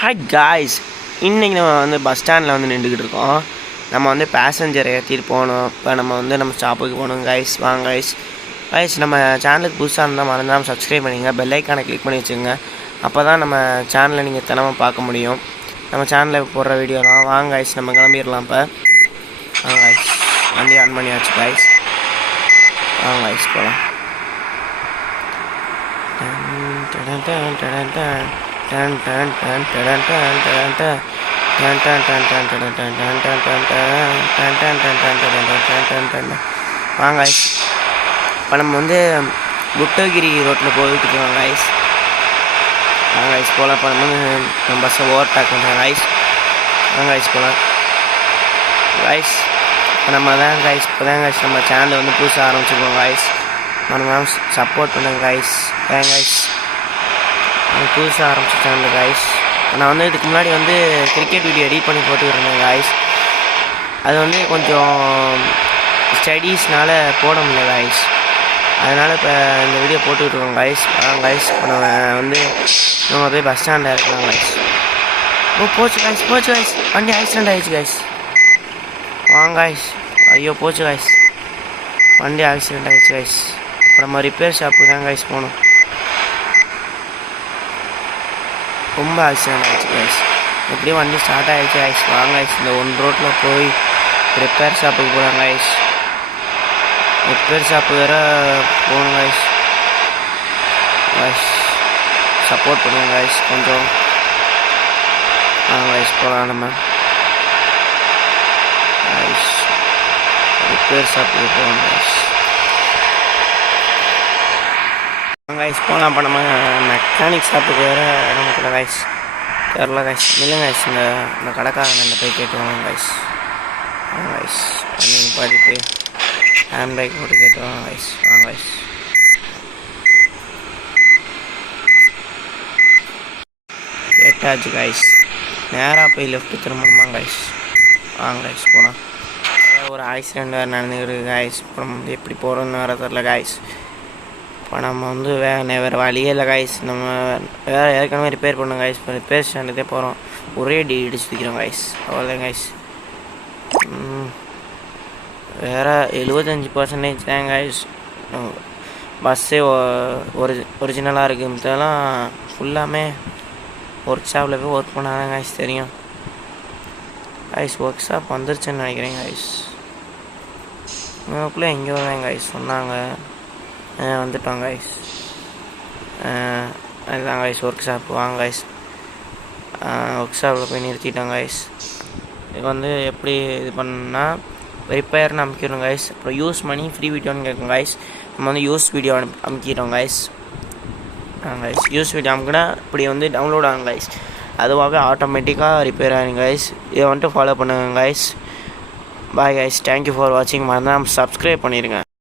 Hi guys, இன்றைக்கி நம்ம வந்து பஸ் ஸ்டாண்டில் வந்து நின்றுக்கிட்டு இருக்கோம். நம்ம வந்து பேசஞ்சரை ஏற்றிட்டு போகணும். இப்போ நம்ம ஸ்டாப்புக்கு போகணும் காய்ஸ். வாங்க காய்ஸ், நம்ம சேனலுக்கு புதுசாக இருந்தால் மறந்தாமல் சப்ஸ்கிரைப் பண்ணிங்க, பெல் ஐக்கானை கிளிக் பண்ணி வச்சுங்க. அப்போ தான் நம்ம சேனலை நீங்கள் தினமும் பார்க்க முடியும். நம்ம சேனலில் போடுற வீடியோலாம். வாங்க காய்ஸ், நம்ம கிளம்பிடலாம். இப்போ வாங்க காய்ஸ், வண்டி ஆன் பண்ணியாச்சு காய்ஸ். வாங்க காய்ஸ், போகலாம். வாங்க இப்போ நம்ம வந்து புட்டகிரி ரோட்டில் போயிட்டு இருக்கோம் காய்ஸ். வாங்க காய்ஸ் போகலாம். இப்போ நம்ம பஸ்ஸை ஓவர்டேக் பண்ணுறோம் காய்ஸ். வாங்க காய்ஸ் போகலாம் காய்ஸ். இப்போ நம்ம தான் காய்ஸ் நம்ம சேனலை வந்து புதுசாக ஆரம்பிச்சிருக்கோம் காய்ஸ். நம்ம சப்போர்ட் பண்ணுங்க காய்ஸ். ஏன் காய்ஸ், புதுசாக ஆரம்பிச்ச சேனல் காய்ஸ். நான் வந்து இதுக்கு முன்னாடி வந்து கிரிக்கெட் வீடியோ எடிட் பண்ணி போட்டுக்கிருந்தேன் காய்ஸ். அது வந்து கொஞ்சம் ஸ்டடீஸ்னால் போட முடியல காய்ஸ். அதனால் இப்போ இந்த வீடியோ போட்டுக்கிட்டுருக்கோம் காய்ஸ். காய்ஸ் இப்போ நம்ம வந்து நம்ம போய் பஸ் ஸ்டாண்டில் இருக்கலாம் காய்ஸ். போச்சு காய்ஸ், வண்டி ஆக்சிடெண்ட் ஆகிடுச்சு காய்ஸ். வாங்க காய்ஸ். ஐயோ போச்சு காய்ஸ், வண்டி ஆக்சிடெண்ட் ஆகிடுச்சு காய்ஸ். இப்போ நம்ம ரிப்பேர் ஷாப்புக்கு தான் காய்ஸ் போகணும். ரொம்ப ஆக்சிடெண்ட் ஆகிடுச்சு காய்ஸ். எப்படியும் வண்டி ஸ்டார்ட் ஆகிடுச்சு காய்ஸ். வாங்க காய்ஸ், இந்த ஒன் ரோட்டில் போய் ரிப்பேர் ஷாப்புக்கு போகலாம் காய்ஸ். ரிப்பேர் ஷாப்பு வேறு போகணும் காய்ஸ். சப்போர்ட் பண்ணுங்க காய்ஸ் கொஞ்சம். வாங்க காய்ஸ் போகலாம் நம்ம காய்ஸ். ரிப்பேர் ஷாப்புக்கு போகணும் காய்ஸ். காய்ஸ் போகலாம். இப்போ நம்ம மெக்கானிக் ஷாப்புக்கு வேறு இடத்துல காய்ஸ் தெரில காய்ஸ். இல்லைங்க காய்ஸ், இந்த கடைக்காரன் இந்த போய் கேட்டு வாங்க காய்ஸ். வாங்க காய்ஸ், வண்டி பாடிட்டு ஹேண்ட் பேக் போட்டு கேட்டு வாங்க காய்ஸ். வாங்க காய்ஸ். கேட்டாச்சு காய்ஸ். நேராக போய் லெஃப்ட்டு திரும்பணுமா காய்ஸ். வாங்க காய்ஸ் போகலாம். ஒரு ஆக்சிடெண்ட் வேறு நடந்துக்கிட்டு காய்ஸ். இப்போ நம்ம வந்து எப்படி போகிறோன்னு வேறு தெரில காய்ஸ். இப்போ நம்ம வந்து வேறு வழியே இல்லை காய்ஸ். நம்ம வேறு ஏற்கனவே ரிப்பேர் பண்ணோம் காய்ஸ். இப்போ ரிப்பேர் ஸ்டாண்டுக்கே போகிறோம். ஒரே இடிச்சு வைக்கிறோம் காய்ஸ். அவ்வளோதான் காய்ஸ். வேறு 75% தான் காய்ஸ். பஸ்ஸே ஒரிஜினலாக இருக்குது. மற்றெல்லாம் ஃபுல்லாமே ஒர்க் ஷாப்பில் போய் ஒர்க் பண்ணாதான் காய்ஸ் தெரியும் காய்ஸ். ஒர்க் ஷாப் வந்துருச்சுன்னு நினைக்கிறேன் காய்ஸ். உங்களுக்குள்ளே எங்கேயோ தான் காய்ஸ் சொன்னாங்க. வந்துட்டோம் காய்ஸ். அதுதான் காய்ஸ் ஒர்க் ஷாப். வாங்க காய்ஸ், ஒர்க் ஷாப்பில் போய் நிறுத்திட்டோம் காய்ஸ். இது வந்து எப்படி இது பண்ணால் ரிப்பேர்னு அமுக்கிடணும் காய்ஸ். அப்புறம் யூஸ் பண்ணி ஃப்ரீ வீடியோன்னு கேட்கும் காய்ஸ். நம்ம வந்து யூஸ் வீடியோ அமுக்கிட்டோம் காய்ஸ். காய்ஸ் யூஸ் வீடியோ அமுக்கினா இப்படி வந்து டவுன்லோட் ஆகும் காய்ஸ். அதுவாகவே ஆட்டோமேட்டிக்காக ரிப்பேர் ஆகும் காய்ஸ். இதை வந்துட்டு ஃபாலோ பண்ணுங்க guys. Bye guys, thank you for வாட்சிங். மறந்தாமல் சப்ஸ்கிரைப் பண்ணிடுங்க.